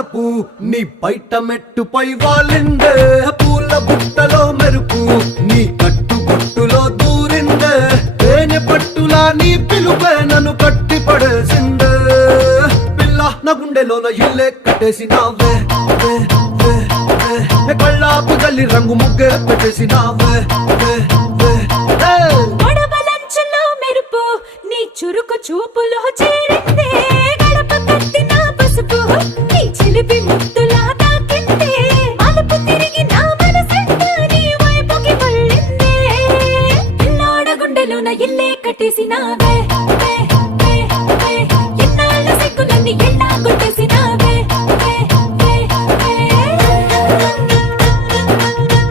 వలపు నీ పైట మెట్టుపై వాలిందే పూల బుట్టలో మెరుపు నీ కట్టు బొట్టులో దూరిందే తేనె పట్టులా నీ పిలుపే నన్ను కట్టి పడేసిందే పిల్ల నా గుండెలోన ఇల్లే కట్టేసినావే కళ్ళాపు జల్లి రంగు ముగ్గే పెట్టేసినావే గొడవలంచులో మెరుపు నీ చురుకు చూపులో చేరిందే గడప కట్టిన పసుపు నీ చిలిపి ముద్దులా తాకిందే మలుపు తిరిగి నా మనసంతా నీ వైపుకి మళ్ళిందే పిల్లోడ గుండెలోన ఇల్లే కట్టేసినావే